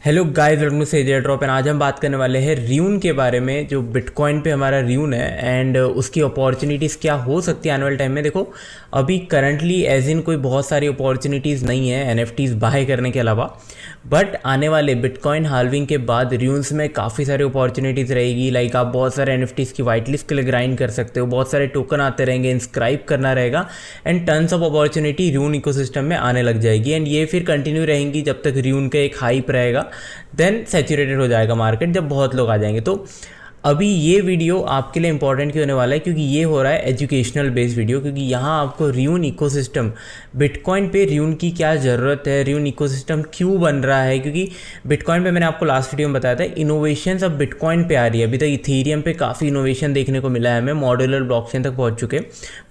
Hello guys, welcome to says airdrop. And आज हम बात करने वाले हैं र्यून के बारे में, जो बिटकॉइन पे हमारा र्यून है एंड उसकी अपॉर्चुनिटीज़ क्या हो सकती है आने वाले टाइम में। देखो, अभी करंटली एज इन कोई बहुत सारी अपॉर्चुनिटीज़ नहीं है एनएफटीज बाय करने के अलावा, बट आने वाले बिटकॉइन हाल्विंग के बाद र्यून्स में काफ़ी सारी अपॉर्चुनिटीज़ रहेगी। लाइक आप बहुत सारे एनएफटीज की वाइट लिस्ट के लिए ग्राइंड कर सकते हो, बहुत सारे टोकन आते रहेंगे, इंस्क्राइब करना रहेगा and tons of opportunity ruin ecosystem में आने लग जाएगी। एंड ये फिर कंटिन्यू रहेंगी जब तक र्यून का एक हाइप रहेगा, देन सैचुरेटेड हो जाएगा मार्केट जब बहुत लोग आ जाएंगे। तो अभी ये वीडियो आपके लिए इंपॉर्टेंट क्यों होने वाला है, क्योंकि ये हो रहा है एजुकेशनल बेस्ड वीडियो, क्योंकि यहाँ आपको र्यून इकोसिस्टम, बिटकॉइन पे र्यून की क्या ज़रूरत है, र्यून इकोसिस्टम क्यों बन रहा है। क्योंकि बिटकॉइन पे मैंने आपको लास्ट वीडियो में बताया था इनोवेशंस अब बिटकॉइन पे आ रही है। अभी तक इथेरियम पे काफ़ी इनोवेशन देखने को मिला है हमें, मॉड्यूलर ब्लॉकचेन तक पहुँच चुके,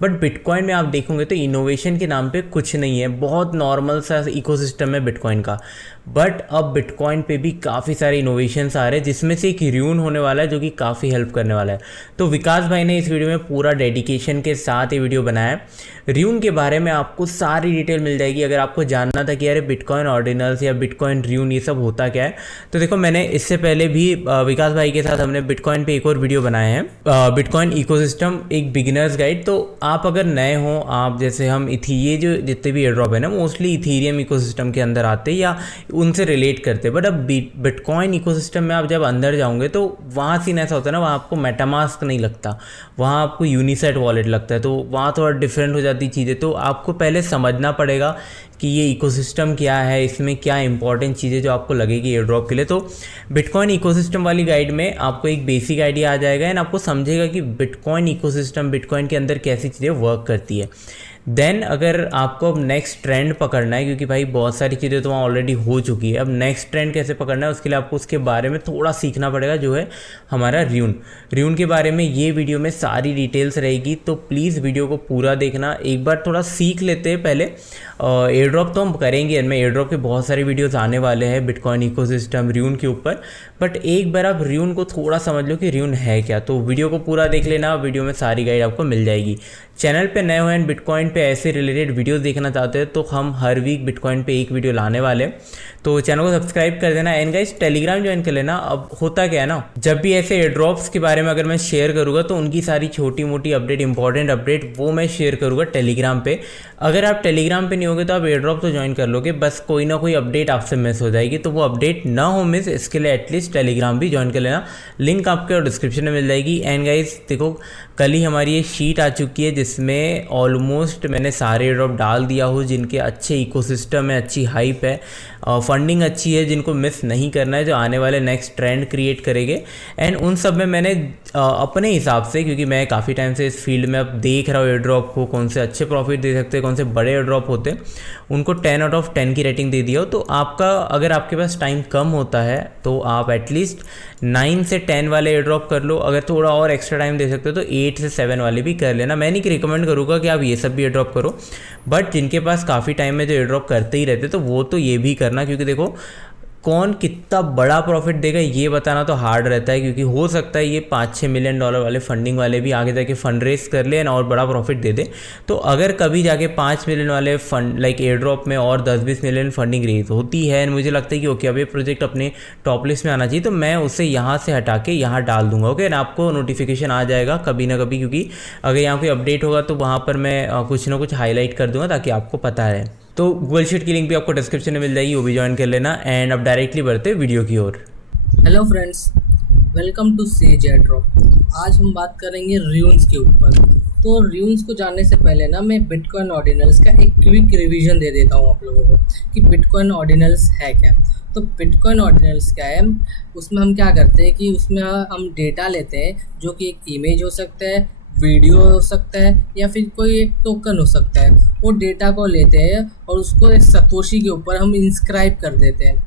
बट बिटकॉइन में आप देखोगे तो इनोवेशन के नाम पे कुछ नहीं है, बहुत नॉर्मल सा इकोसिस्टम है बिटकॉइन का। बट अब बिटकॉइन पे भी काफ़ी सारे इनोवेशंस आ रहे हैं, जिसमें से एक र्यून होने वाला है जो कि काफ़ी हेल्प करने वाला है। तो विकास भाई ने इस वीडियो में पूरा डेडिकेशन के साथ ये वीडियो बनाया है। र्यून के बारे में आपको सारी डिटेल मिल जाएगी। अगर आपको जानना था कि अरे बिटकॉइन ऑर्डिनल्स या बिटकॉइन र्यून ये सब होता क्या है, तो देखो मैंने इससे पहले भी विकास भाई के साथ हमने बिटकॉइन पे एक और वीडियो बनाए हैं, बिटकॉइन इकोसिस्टम एक बिगिनर्स गाइड। तो आप अगर नए हो, आप जैसे हम ये जो जितने भी एयरड्रॉप है ना, मोस्टली इथेरियम इकोसिस्टम के अंदर आते हैं या उनसे रिलेट करते हैं। बट अब बिटकॉइन इकोसिस्टम में आप जब अंदर जाओगे तो वहाँ सीन ऐसा होता है ना, वहाँ आपको मेटामास्क नहीं लगता, वहाँ आपको यूनिसेट वॉलेट लगता है, तो वहाँ थोड़ा डिफरेंट हो जाती चीज़ें। तो आपको पहले समझना पड़ेगा कि ये इकोसिस्टम क्या है, इसमें क्या इंपॉर्टेंट चीज़ें जो आपको लगेगी एयर ड्रॉप के लिए। तो बिटकॉइन इकोसिस्टम वाली गाइड में आपको एक बेसिक आइडिया आ जाएगा एंड आपको समझेगा कि बिटकॉइन इकोसिस्टम, बिटकॉइन के अंदर कैसी चीज़ें वर्क करती है। देन अगर आपको अब नेक्स्ट ट्रेंड पकड़ना है, क्योंकि भाई बहुत सारी चीज़ें तो वहाँ ऑलरेडी हो चुकी है, अब नेक्स्ट ट्रेंड कैसे पकड़ना है उसके लिए आपको उसके बारे में थोड़ा सीखना पड़ेगा, जो है हमारा र्यून के बारे में ये वीडियो में सारी डिटेल्स रहेगी। तो प्लीज़ वीडियो को पूरा देखना, एक बार थोड़ा सीख लेते हैं पहले। एयर ड्रॉप तो हम करेंगे, मैं एयर ड्रॉप के बहुत सारे वीडियोज़ आने वाले हैं बिटकॉइन इकोसिस्टम र्यून के ऊपर, बट एक बार आप र्यून को थोड़ा समझ लो कि र्यून है क्या। तो वीडियो को पूरा देख लेना, वीडियो में सारी गाइड आपको मिल जाएगी। चैनल पे नए हो एंड बिटकॉइन पे ऐसे रिलेटेड वीडियोस देखना चाहते हैं तो हम हर वीक बिटकॉइन पे एक वीडियो लाने वाले हैं, तो चैनल को सब्सक्राइब कर देना एंड गाइस टेलीग्राम ज्वाइन कर लेना। अब होता क्या है ना, जब भी ऐसे एयर ड्रॉप्स के बारे में अगर मैं शेयर करूँगा तो उनकी सारी छोटी मोटी अपडेट, इंपॉर्टेंट अपडेट वो मैं शेयर करूँगा टेलीग्राम पे। अगर आप टेलीग्राम पे नहीं होगे तो आप एयर ड्रॉप तो ज्वाइन कर लोगे, बस कोई ना कोई अपडेट आपसे मिस हो जाएगी। तो वो अपडेट ना हो मिस, इसके लिए एटलीस्ट टेलीग्राम भी ज्वाइन कर लेना, लिंक आपके डिस्क्रिप्शन में मिल जाएगी। एंड गाइस देखो, कल ही हमारी ये शीट आ चुकी है जिसमें ऑलमोस्ट मैंने सारे एयर ड्रॉप डाल दिया हूँ जिनके अच्छे इकोसिस्टम है, अच्छी हाइप है, फंडिंग अच्छी है, जिनको मिस नहीं करना है, जो आने वाले नेक्स्ट ट्रेंड क्रिएट करेंगे। एंड उन सब में मैंने अपने हिसाब से, क्योंकि मैं काफ़ी टाइम से इस फील्ड में अब देख रहा हूँ एयर ड्रॉप को, कौन से अच्छे प्रॉफिट दे सकते हैं, कौन से बड़े एयर ड्रॉप होते हैं, उनको 10 आउट ऑफ 10 की रेटिंग दे दिया हो। तो आपका, अगर आपके पास टाइम कम होता है तो आप एटलीस्ट 9 से 10 वाले एयर ड्रॉप कर लो। अगर थोड़ा और एक्स्ट्रा टाइम दे सकते हो तो 8 से 7 वाले भी कर लेना। मैं नहीं रिकमेंड करूँगा कि आप ये सब भी एयर ड्रॉप करो, बट जिनके पास काफ़ी टाइम में जो एयर ड्रॉप करते ही रहते तो वो तो ये भी करना, क्योंकि देखो कौन कितना बड़ा प्रॉफिट देगा ये बताना तो हार्ड रहता है, क्योंकि हो सकता है ये $5-6 मिलियन वाले फंडिंग वाले भी आगे जाके फंड रेस कर ले और बड़ा प्रॉफिट दे दे। तो अगर कभी जाके 5 मिलियन वाले फंड लाइक एयर ड्रॉप में और 10-20 मिलियन फंडिंग रेस होती है, मुझे लगता है कि ओके अब ये प्रोजेक्ट अपने टॉप लिस्ट में आना चाहिए, तो मैं उसे यहाँ से हटा के यहाँ डाल दूंगा। ओके, ना आपको नोटिफिकेशन आ जाएगा कभी ना कभी, क्योंकि अगर यहाँ कोई अपडेट होगा तो वहाँ पर मैं कुछ ना कुछ हाईलाइट कर दूंगा ताकि आपको पता है। तो गूगल शीट की लिंक भी आपको डिस्क्रिप्शन में मिल जाएगी, वो भी ज्वाइन कर लेना। एंड अब डायरेक्टली बढ़ते वीडियो की ओर। Hello friends, welcome to says Airdrop. आज हम बात करेंगे र्यून्स के ऊपर। तो र्यून्स को जानने से पहले ना मैं बिटकॉइन ऑर्डिनल्स का एक क्विक रिवीजन दे देता हूँ आप लोगों को कि बिटकॉइन ऑर्डिनल्स है क्या। तो बिटकॉइन ऑर्डिनल्स क्या है, उसमें हम क्या करते हैं कि उसमें हम डेटा लेते हैं, जो कि एक इमेज हो सकता है, वीडियो हो सकता है, या फिर कोई एक टोकन हो सकता है। वो डेटा को लेते हैं और उसको एक सतोशी के ऊपर हम इंस्क्राइब कर देते हैं,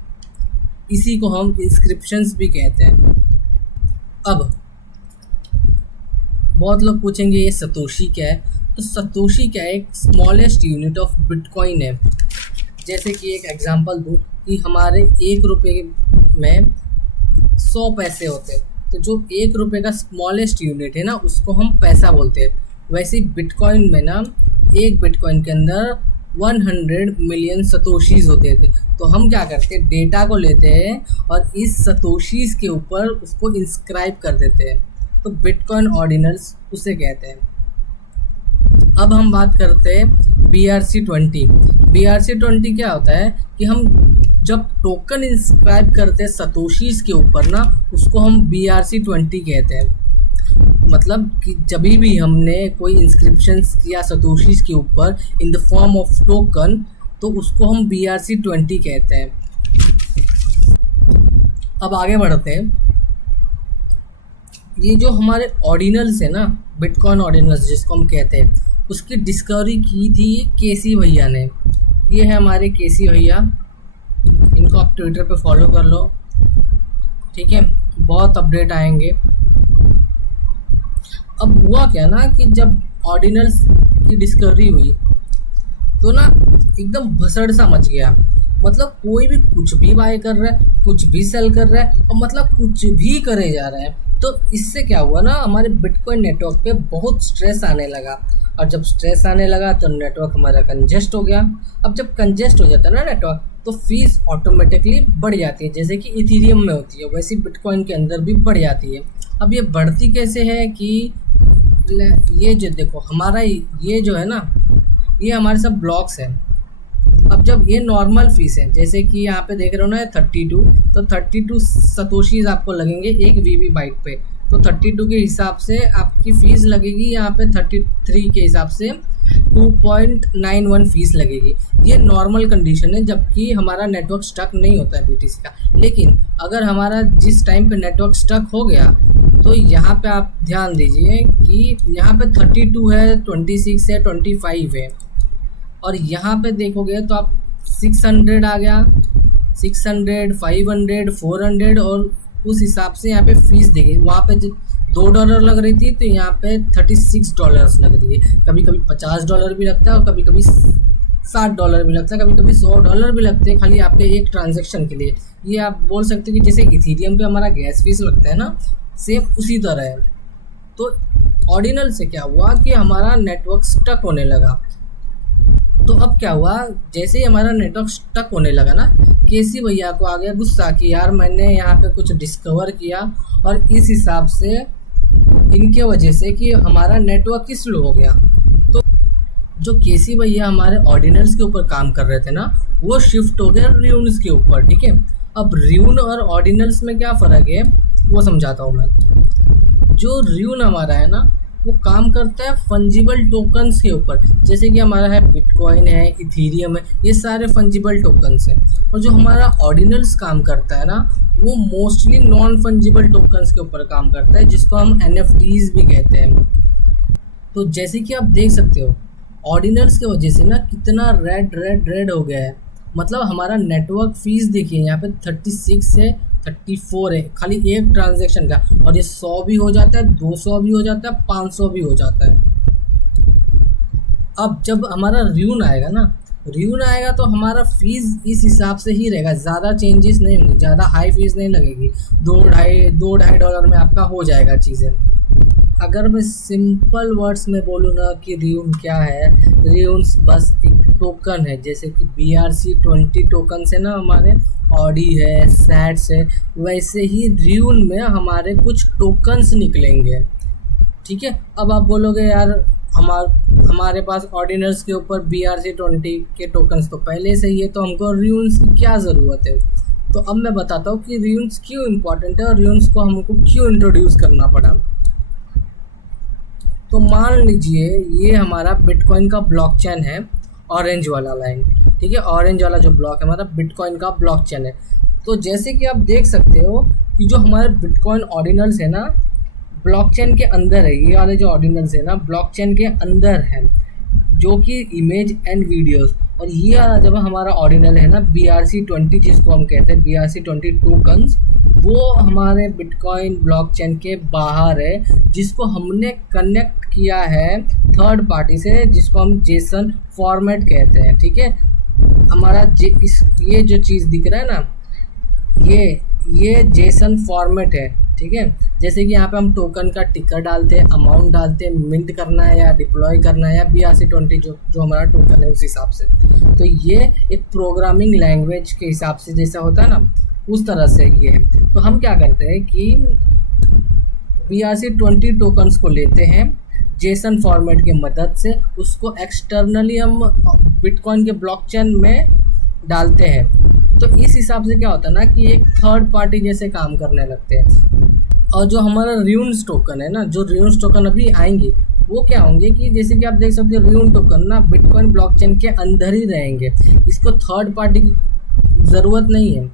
इसी को हम इंस्क्रिप्शंस भी कहते हैं। अब बहुत लोग पूछेंगे ये सतोशी क्या है। तो सतोशी क्या है, एक स्मॉलेस्ट यूनिट ऑफ बिटकॉइन है। जैसे कि एक एग्जांपल दूँ कि हमारे 1 रुपये में 100 पैसे होते हैं, तो जो 1 रुपये का स्मॉलेस्ट यूनिट है ना, उसको हम पैसा बोलते हैं। वैसे ही बिटकॉइन में ना, एक बिटकॉइन के अंदर 100 मिलियन सतोशीज होते थे। तो हम क्या करते हैं, डेटा को लेते हैं और इस सतोशीज के ऊपर उसको इंस्क्राइब कर देते हैं। तो बिटकॉइन ऑर्डिनल्स उसे कहते हैं। अब हम बात करते हैं BRC-20। BRC-20 क्या होता है कि हम जब टोकन इंस्क्राइब करते हैं सतोशीज के ऊपर ना, उसको हम BRC-20 कहते हैं। मतलब कि जब भी हमने कोई इंस्क्रिप्शन किया सतोशीज के ऊपर in the form of token, तो उसको हम BRC-20 कहते हैं। अब आगे बढ़ते हैं। ये जो हमारे ऑर्डिनल्स है ना, बिटकॉइन ऑर्डिनल्स जिसको हम कहते हैं, उसकी डिस्कवरी की थी केसी भैया ने। ये है हमारे केसी भैया, इनको आप ट्विटर पे फॉलो कर लो, ठीक है, बहुत अपडेट आएंगे। अब हुआ क्या ना कि जब ऑर्डिनल्स की डिस्कवरी हुई तो ना एकदम भसड़ सा मच गया। मतलब कोई भी कुछ भी बाय कर रहा है, कुछ भी सेल कर रहा है, और मतलब कुछ भी करे जा रहा है। तो इससे क्या हुआ ना, हमारे बिटकॉइन नेटवर्क पे बहुत स्ट्रेस आने लगा, और जब स्ट्रेस आने लगा तो नेटवर्क हमारा कंजेस्ट हो गया। अब जब कंजेस्ट हो जाता है ना नेटवर्क, तो फीस ऑटोमेटिकली बढ़ जाती है, जैसे कि इथीरियम में होती है वैसे बिटकॉइन के अंदर भी बढ़ जाती है। अब ये बढ़ती कैसे है कि ये जो देखो हमारा ये जो है ना, ये हमारे सब ब्लॉक्स हैं। अब जब ये नॉर्मल फीस है, जैसे कि यहाँ पे देख रहे हो ना 32, तो 32 सतोशीज आपको लगेंगे एक VB बाइट पे। तो 32 के हिसाब से आपकी फ़ीस लगेगी यहाँ पे 33 के हिसाब से 2.91 फीस लगेगी। ये नॉर्मल कंडीशन है, जबकि हमारा नेटवर्क स्टक नहीं होता है BTC का। लेकिन अगर हमारा जिस टाइम पे नेटवर्क स्टक हो गया, तो यहाँ पे आप ध्यान दीजिए कि यहाँ पे 32 है, 26 है, 25 है, और यहाँ पे देखोगे तो आप 600 आ गया, 600, 500, 400, और उस हिसाब से यहाँ पे फीस देखिए। वहाँ पे जो $2 लग रही थी, तो यहाँ पे $36 लग रही है। कभी कभी $50 भी लगता है, और कभी कभी $60 भी लगता है, कभी कभी $100 भी लगते हैं, खाली आपके एक ट्रांजैक्शन के लिए। ये आप बोल सकते हो कि जैसे इथीरियम पे हमारा गैस फीस लगता है ना, सेम उसी तरह है। तो ऑर्डिनल से क्या हुआ कि हमारा नेटवर्क स्टक होने लगा। तो अब क्या हुआ, जैसे ही हमारा नेटवर्क स्टक होने लगा ना, केसी भैया को आ गया गुस्सा कि यार मैंने यहाँ पे कुछ डिस्कवर किया, और इस हिसाब से इनके वजह से कि हमारा नेटवर्क ही स्लो हो गया। तो जो केसी भैया हमारे ऑर्डिनल्स के ऊपर काम कर रहे थे ना, वो शिफ्ट हो गया र्यून्स के ऊपर, ठीक है। अब र्यून और ऑर्डिनल्स में क्या फ़र्क है वो समझाता हूँ मैं। जो र्यून हमारा है ना, वो काम करता है फंजिबल टोकन्स के ऊपर, जैसे कि हमारा है बिटकॉइन है, इथीरियम है, ये सारे फंजिबल टोकन्स हैं। और जो हमारा ऑर्डिनल्स काम करता है ना, वो मोस्टली नॉन फंजिबल टोकन्स के ऊपर काम करता है, जिसको हम NFTs भी कहते हैं। तो जैसे कि आप देख सकते हो, ऑर्डिनल्स की वजह से ना कितना रेड हो गया है। मतलब हमारा नेटवर्क फीस देखिए, यहाँ पे 36 है, 34 है, खाली एक ट्रांजैक्शन का, और ये 100 भी हो जाता है, 200 भी हो जाता है, 500 भी हो जाता है। अब जब हमारा र्यून आएगा ना, र्यून आएगा तो हमारा फीस इस हिसाब से ही रहेगा, ज़्यादा चेंजेस नहीं होंगे, ज़्यादा हाई फीस नहीं लगेगी। $2-2.5 में आपका हो जाएगा चीज़ें। अगर मैं सिंपल वर्ड्स में बोलूँ ना कि र्यून क्या है, र्यून्स बस एक टोकन है, जैसे कि BRC-20 टोकन से ना हमारे ऑडी है, सैट्स है, वैसे ही र्यून में हमारे कुछ टोकन्स निकलेंगे, ठीक है। अब आप बोलोगे यार हमारे पास ऑर्डिनल्स के ऊपर BRC-20 के टोकन्स तो पहले से ही है, तो हमको र्यून्स की क्या ज़रूरत है। तो अब मैं बताता हूँ कि र्यून्स क्यों इम्पोर्टेंट है और र्यून्स को हमको क्यों इंट्रोड्यूस करना पड़ा। तो मान लीजिए ये हमारा बिटकॉइन का ब्लॉकचेन है, ऑरेंज वाला लाइन, ठीक है, ऑरेंज वाला जो ब्लॉक है हमारा बिटकॉइन का ब्लॉकचेन है। तो जैसे कि आप देख सकते हो कि जो हमारे बिटकॉइन ऑर्डिनल्स है ना, ब्लॉकचेन के अंदर है। ये वाले जो ऑर्डिनल्स है ना, ब्लॉकचेन के अंदर है, जो कि इमेज एंड वीडियोस। और ये वाला जब हमारा ऑर्डिनल है ना, BRC-20 जिसको हम कहते हैं, BRC-20 टोकन्स, वो हमारे बिटकॉइन ब्लॉकचेन के बाहर है, जिसको हमने कनेक्ट किया है थर्ड पार्टी से, जिसको हम जेसन फॉर्मेट कहते हैं, ठीक है। हमारा ये जो चीज़ दिख रहा है ना, ये जेसन फॉर्मेट है, ठीक है। जैसे कि यहाँ पे हम टोकन का टिकर डालते हैं, अमाउंट डालते हैं, मिंट करना है या डिप्लॉय करना है या BRC20 जो हमारा टोकन है उस हिसाब से। तो ये एक प्रोग्रामिंग लैंग्वेज के हिसाब से जैसा होता है ना, उस तरह से ये है। तो हम क्या करते हैं कि BRC20 टोकन्स को लेते हैं जेसन फॉर्मेट की मदद से, उसको एक्सटर्नली हम बिटकॉइन के ब्लॉकचेन में डालते हैं। तो इस हिसाब से क्या होता है ना कि एक थर्ड पार्टी जैसे काम करने लगते हैं। और जो हमारा र्यून्स टोकन है ना, जो र्यून्स टोकन अभी आएंगे वो क्या होंगे कि जैसे कि आप देख सकते हो र्यून टोकन ना बिटकॉइन ब्लॉकचेन के अंदर ही रहेंगे, इसको थर्ड पार्टी की ज़रूरत नहीं है।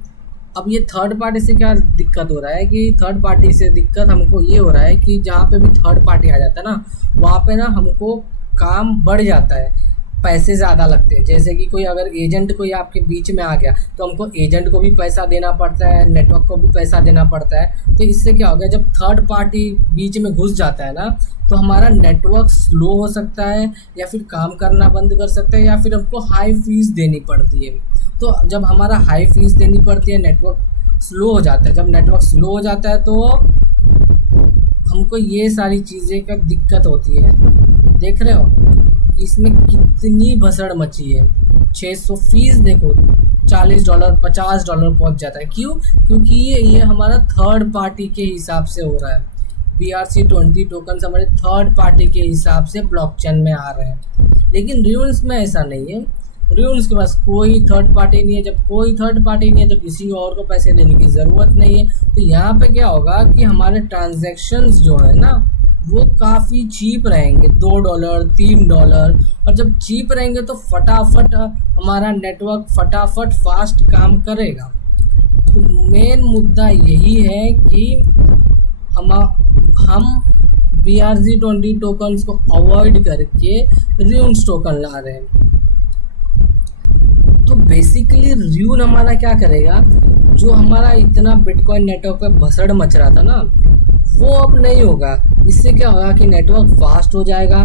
अब ये थर्ड पार्टी से क्या दिक्कत हो रहा है कि थर्ड पार्टी से दिक्कत हमको ये हो रहा है कि जहाँ पे भी थर्ड पार्टी आ जाता है ना, वहाँ पे ना हमको काम बढ़ जाता है, पैसे ज़्यादा लगते हैं। जैसे कि कोई अगर एजेंट कोई आपके बीच में आ गया तो हमको एजेंट को भी पैसा देना पड़ता है, नेटवर्क को भी पैसा देना पड़ता है। तो इससे क्या हो गया, जब थर्ड पार्टी बीच में घुस जाता है ना तो हमारा नेटवर्क स्लो हो सकता है या फिर काम करना बंद कर सकता है या फिर हमको हाई फीस देनी पड़ती है। तो जब हमारा हाई फीस देनी पड़ती है, नेटवर्क स्लो हो जाता है। जब नेटवर्क स्लो हो जाता है तो हमको ये सारी चीज़ें का दिक्कत होती है। देख रहे हो इसमें कितनी भसड़ मची है। 600 फीस देखो, $40 $50 पहुंच जाता है। क्यों? क्योंकि ये हमारा थर्ड पार्टी के हिसाब से हो रहा है। BRC20 टोकन हमारे थर्ड पार्टी के हिसाब से ब्लॉकचेन में आ रहे हैं। लेकिन र्यून्स में ऐसा नहीं है। र्यून्स के पास कोई थर्ड पार्टी नहीं है। जब कोई थर्ड पार्टी नहीं है तो किसी और को पैसे देने की ज़रूरत नहीं है। तो यहाँ पे क्या होगा कि हमारे ट्रांजैक्शंस जो है ना वो काफ़ी चीप रहेंगे, $2 $3। और जब चीप रहेंगे तो फटाफट हमारा नेटवर्क फटाफट फास्ट काम करेगा। तो मेन मुद्दा यही है कि हम BRC20 टोकन्स को अवॉइड करके र्यून्स टोकन ला रहे हैं। तो बेसिकली र्यून हमारा क्या करेगा, जो हमारा इतना बिटकॉइन नेटवर्क पे भसड़ मच रहा था ना वो अब नहीं होगा। इससे क्या होगा कि नेटवर्क फास्ट हो जाएगा,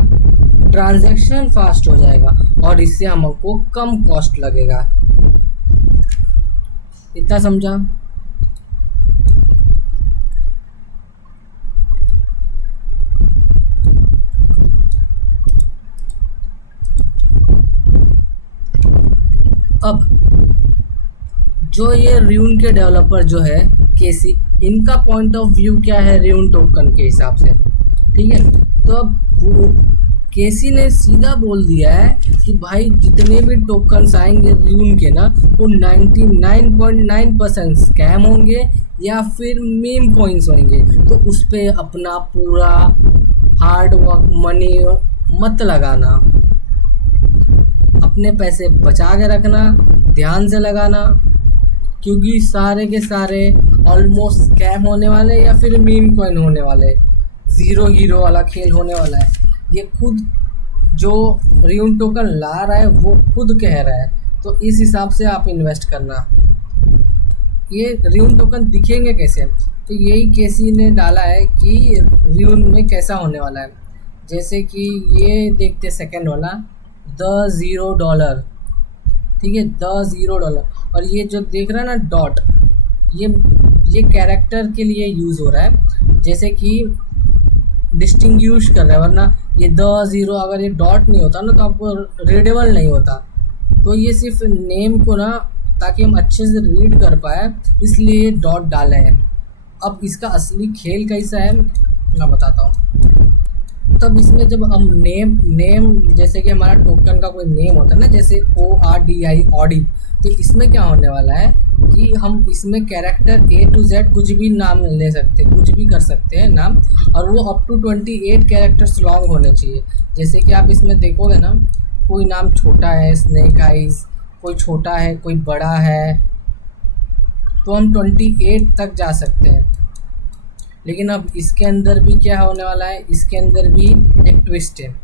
ट्रांजैक्शन फास्ट हो जाएगा और इससे हमको कम कॉस्ट लगेगा। इतना समझा? अब जो ये र्यून के डेवलपर जो है केसी, इनका पॉइंट ऑफ व्यू क्या है र्यून टोकन के हिसाब से, ठीक है। तो अब वो केसी ने सीधा बोल दिया है कि भाई जितने भी टोकन्स आएंगे र्यून के ना वो 99.9% स्कैम होंगे या फिर मीम कॉइन्स होंगे। तो उस पर अपना पूरा हार्ड वर्क मनी मत लगाना, अपने पैसे बचा के रखना, ध्यान से लगाना, क्योंकि सारे के सारे ऑलमोस्ट स्कैम होने वाले या फिर मीम कॉइन होने वाले, ज़ीरो हीरो वाला खेल होने वाला है। ये खुद जो र्यून टोकन ला रहा है वो खुद कह रहा है। तो इस हिसाब से आप इन्वेस्ट करना। ये र्यून टोकन दिखेंगे कैसे, तो यही केसी ने डाला है कि र्यून में कैसा होने वाला है। जैसे कि ये देखते सेकंड वाला $0, ठीक है, $0। और ये जो देख रहा है ना डॉट, ये कैरेक्टर के लिए यूज़ हो रहा है, जैसे कि डिस्टिंग्विश कर रहा है। वरना ये $0 अगर ये डॉट नहीं होता ना तो आपको रीडेबल नहीं होता। तो ये सिर्फ नेम को ना ताकि हम अच्छे से रीड कर पाए इसलिए ये डॉट डाले हैं। अब इसका असली खेल कैसा है मैं बताता हूँ। तब इसमें जब हम नेम जैसे कि हमारा टोकन का कोई नेम होता है ना, जैसे ORDI ऑडी, तो इसमें क्या होने वाला है कि हम इसमें कैरेक्टर A to Z कुछ भी नाम ले सकते हैं, कुछ भी कर सकते हैं नाम, और वो अप टू 28 कैरेक्टर्स लॉन्ग होने चाहिए। जैसे कि आप इसमें देखोगे ना, कोई नाम छोटा है स्नेक आइज, कोई छोटा है कोई बड़ा है, तो हम 28 तक जा सकते हैं। लेकिन अब इसके अंदर भी क्या होने वाला है, इसके अंदर भी एक ट्विस्ट है।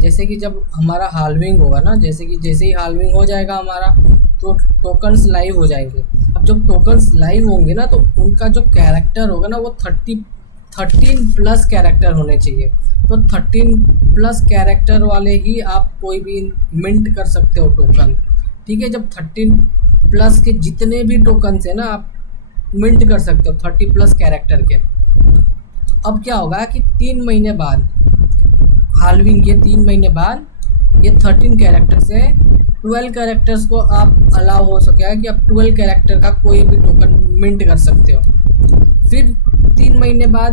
जैसे कि जब हमारा हाल्विंग होगा ना, जैसे ही हाल्विंग हो जाएगा हमारा तो टोकन्स लाइव हो जाएंगे। अब जब टोकन्स लाइव होंगे ना तो उनका जो कैरेक्टर होगा ना वो 13+ कैरेक्टर होने चाहिए। तो 13+ कैरेक्टर वाले ही आप कोई भी मिंट कर सकते हो टोकन, ठीक है। जब 13+ के जितने भी टोकन्स है ना आप मिंट कर सकते हो 30+ कैरेक्टर के। अब क्या होगा कि 3 महीने बाद, हालविंग के 3 महीने बाद, ये 13 कैरेक्टर से 12 कैरेक्टर्स को आप अलाउ हो सकेगा कि आप 12 कैरेक्टर का कोई भी टोकन मिंट कर सकते हो। फिर 3 महीने बाद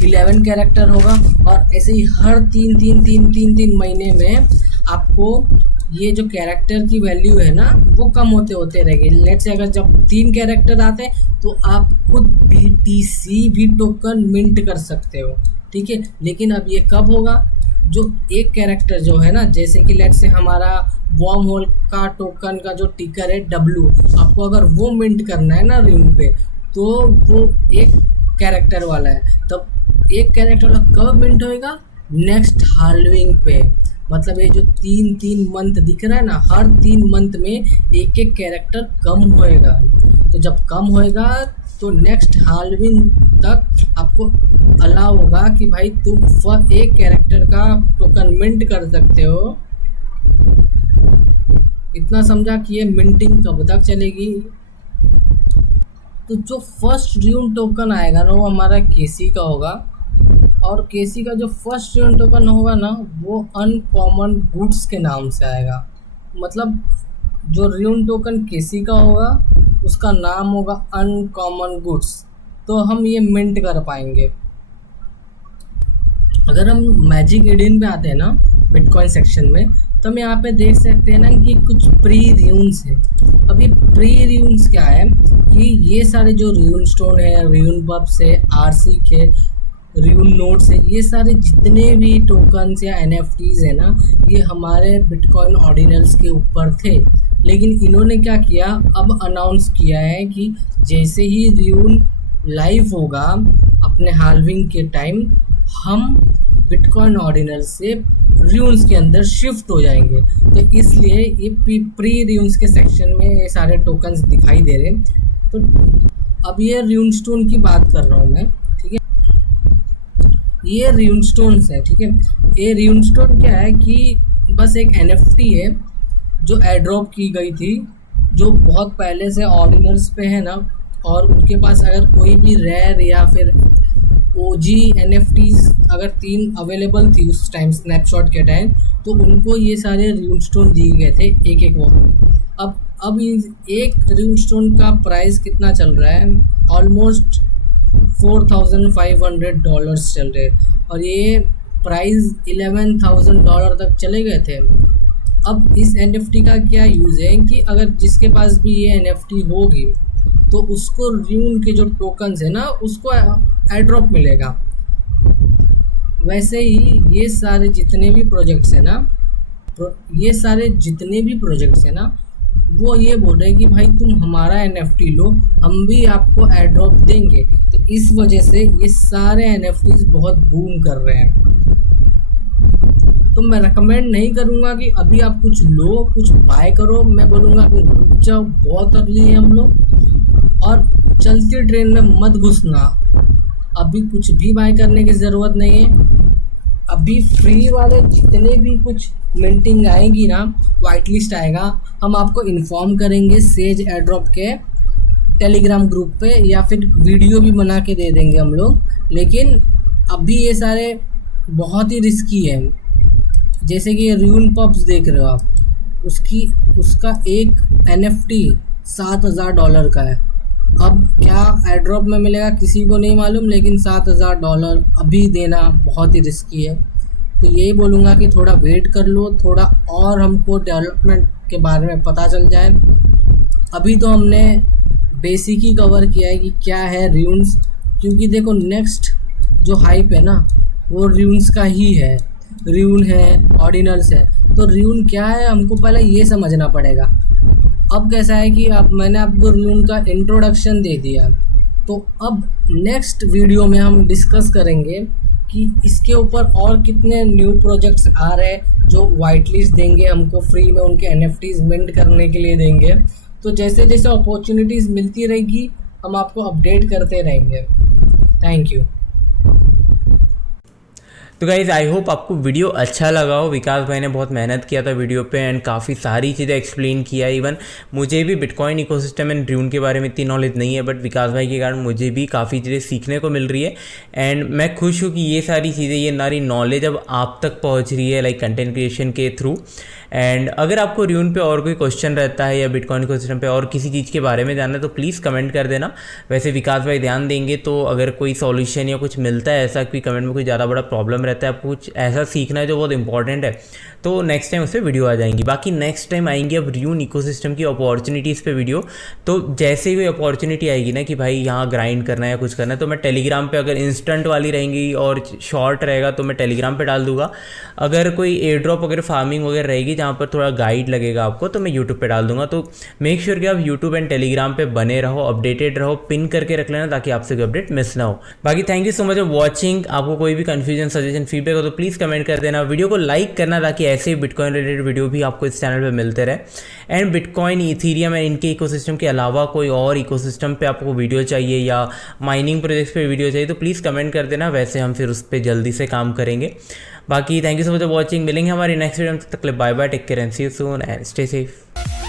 11 कैरेक्टर होगा, और ऐसे ही हर 3 महीने में आपको ये जो कैरेक्टर की वैल्यू है ना वो कम होते होते रहेगी। लेट्स से अगर जब 3 कैरेक्टर आते हैं तो आप खुद BTC भी टोकन मिंट कर सकते हो, ठीक है। लेकिन अब ये कब होगा, जो एक कैरेक्टर जो है ना, जैसे कि लेट्स से हमारा वॉर्म होल का टोकन का जो टिकर है W, आपको अगर वो मिंट करना है ना रिंग पे, तो वो एक कैरेक्टर वाला है, तब एक कैरेक्टर वाला कब मिंट होएगा, नेक्स्ट हाल्विंग पे। मतलब ये जो 3 मंथ दिख रहा है ना, हर 3 मंथ में एक एक कैरेक्टर कम होएगा। तो जब कम होएगा तो नेक्स्ट हाल्विंग तक आपको अलाउ होगा कि भाई तुम एक कैरेक्टर का टोकन मिंट कर सकते हो। इतना समझा कि ये मिंटिंग कब तक चलेगी। तो जो फर्स्ट ड्यून टोकन आएगा ना वो हमारा केसी का होगा, और केसी का जो फर्स्ट ड्यून टोकन होगा ना वो अनकॉमन गुड्स के नाम से आएगा। मतलब जो ड्यून टोकन केसी का होगा उसका नाम होगा अनकॉमन गुड्स, तो हम ये मिंट कर पाएंगे। अगर हम मैजिक एडिन पे आते हैं ना बिटकॉइन सेक्शन में, तो हम यहाँ पे देख सकते हैं ना कि कुछ प्री र्यून्स है। अब ये प्री र्यून्स क्या है कि ये सारे जो र्यून स्टोन है, र्यून बब्स है, आरसीक है, र्यून नोट्स है, ये सारे जितने भी टोकन्स या NFTs है ना, ये हमारे बिटकॉइन ऑर्डिनल्स के ऊपर थे। लेकिन इन्होंने क्या किया, अब अनाउंस किया है कि जैसे ही र्यून लाइव होगा अपने हाल्विंग के टाइम, हम बिटकॉइन ऑर्डिनल से र्यून्स के अंदर शिफ्ट हो जाएंगे। तो इसलिए ये प्री र्यून्स के सेक्शन में ये सारे टोकन्स दिखाई दे रहे हैं। तो अब ये र्यून स्टोन की बात कर रहा हूँ मैं, ठीक है। ये र्यून स्टोन्स है, ठीक है। ये र्यून स्टोन क्या है कि बस एक NFT है जो एयरड्रॉप की गई थी, जो बहुत पहले से ऑर्डिनल्स पे है ना, और उनके पास अगर कोई भी रेयर या फिर OG NFTs अगर 3 अवेलेबल थी उस टाइम स्नैपशॉट के टाइम, तो उनको ये सारे र्यून स्टोन दिए गए थे एक एक वो। अब एक र्यून स्टोन का प्राइस कितना चल रहा है, ऑलमोस्ट $4,500 चल रहे, और ये प्राइस $11,000 तक चले गए थे। अब इस NFT का क्या यूज़ है कि अगर जिसके पास भी ये NFT होगी तो उसको र्यून के जो टोकन्स है ना उसको एयरड्रॉप मिलेगा। वैसे ही ये सारे जितने भी प्रोजेक्ट्स हैं ना, वो ये बोल रहे हैं कि भाई तुम हमारा NFT लो, हम भी आपको एयरड्रॉप देंगे। तो इस वजह से ये सारे NFTs बहुत बूम कर रहे हैं। तो मैं रेकमेंड नहीं करूँगा कि अभी आप कुछ लो, कुछ बाय करो। मैं बोलूँगा कि रुक जाओ, बहुत अर्ली है हम लोग, और चलती ट्रेन में मत घुसना। अभी कुछ भी बाय करने की ज़रूरत नहीं है। अभी फ्री वाले जितने भी कुछ मिंटिंग आएगी ना, वाइट लिस्ट आएगा, हम आपको इन्फॉर्म करेंगे सेज एयरड्रॉप के टेलीग्राम ग्रुप पे, या फिर वीडियो भी बना के दे देंगे हम लोग। लेकिन अभी ये सारे बहुत ही रिस्की है। जैसे कि र्यून पब्स देख रहे हो आप, उसका एक NFT $7,000 का है। अब क्या एयरड्रॉप में मिलेगा किसी को नहीं मालूम, लेकिन $7,000 अभी देना बहुत ही रिस्की है। तो यही बोलूँगा कि थोड़ा वेट कर लो, थोड़ा और हमको डेवलपमेंट के बारे में पता चल जाए। अभी तो हमने बेसिक ही कवर किया है कि क्या है र्यून्स, क्योंकि देखो नेक्स्ट जो हाइप है ना वो र्यून्स का ही है। र्यून है, ऑर्डिनल्स है, तो र्यून क्या है हमको पहले ये समझना पड़ेगा। अब कैसा है कि मैंने आपको र्यून का इंट्रोडक्शन दे दिया, तो अब नेक्स्ट वीडियो में हम डिस्कस करेंगे कि इसके ऊपर और कितने न्यू प्रोजेक्ट्स आ रहे हैं जो वाइट लिस्ट देंगे हमको, फ्री में उनके NFTs मिंट करने के लिए देंगे। तो जैसे जैसे अपॉर्चुनिटीज़ मिलती रहेगी हम आपको अपडेट करते रहेंगे। Thank you. तो गाइज़ आई होप आपको वीडियो अच्छा लगा हो। विकास भाई ने बहुत मेहनत किया था वीडियो पे एंड काफ़ी सारी चीज़ें एक्सप्लेन किया। इवन मुझे भी बिटकॉइन इकोसिस्टम एंड ड्यून के बारे में इतनी नॉलेज नहीं है, बट विकास भाई के कारण मुझे भी काफ़ी चीज़ें सीखने को मिल रही है एंड मैं खुश हूँ कि ये सारी चीज़ें, ये सारी नॉलेज अब आप तक पहुँच रही है लाइक कंटेंट क्रिएशन के थ्रू। एंड अगर आपको ड्यून पे और कोई क्वेश्चन रहता है या बिटकॉइन इकोसिस्टम पे और किसी चीज़ के बारे में जानना है तो प्लीज़ कमेंट कर देना। वैसे विकास भाई ध्यान देंगे, तो अगर कोई सॉल्यूशन या कुछ मिलता है ऐसा, कोई कमेंट में कोई ज़्यादा बड़ा प्रॉब्लम रहता है, आपको कुछ ऐसा सीखना है जो बहुत इंपॉर्टेंट है, तो नेक्स्ट टाइम उस पर वीडियो आ जाएंगी। बाकी नेक्स्ट टाइम आएंगे अब ड्यून इकोसिस्टम की अपॉर्चुनिटीज़ पे वीडियो। तो जैसे ही कोई अपॉर्चुनिटी आएगी ना कि भाई यहाँ ग्राइंड करना है या कुछ करना है, तो मैं टेलीग्राम पे, अगर इंस्टेंट वाली रहेंगी और शॉर्ट रहेगा तो मैं टेलीग्राम पे डाल दूंगा। अगर कोई एयर ड्रॉप वगैरह फार्मिंग वगैरह रहेगी जहाँ पर थोड़ा गाइड लगेगा आपको, तो मैं यूट्यूब पे डाल दूंगा। तो मेक श्योर कि आप यूट्यूब एंड टेलीग्राम पे बने रहो, अपडेटेड रहो, पिन करके रख लेना ताकि आपसे कोई अपडेट मिस ना हो। बाकी thank you so much for watching. आपको कोई भी कन्फ्यूजन, सजेशन, फीडबैक हो तो प्लीज़ कमेंट कर देना। वीडियो को लाइक करना ताकि ऐसे ही बिटकॉइन रिलेटेड वीडियो भी आपको इस चैनल पे मिलते रहे। एंड बिटकॉइन, इथीरियम एंड इनके इकोसिस्टम के अलावा कोई और इकोसिस्टम पे आपको वीडियो चाहिए या माइनिंग प्रोजेक्ट्स पे वीडियो चाहिए तो प्लीज़ कमेंट कर देना, वैसे हम फिर उस पर जल्दी से काम करेंगे। बाकी thank you so much for watching. मिलेंगे हमारी नेक्स्ट वीडियो में, तब तक bye bye, take care and see you soon and stay safe.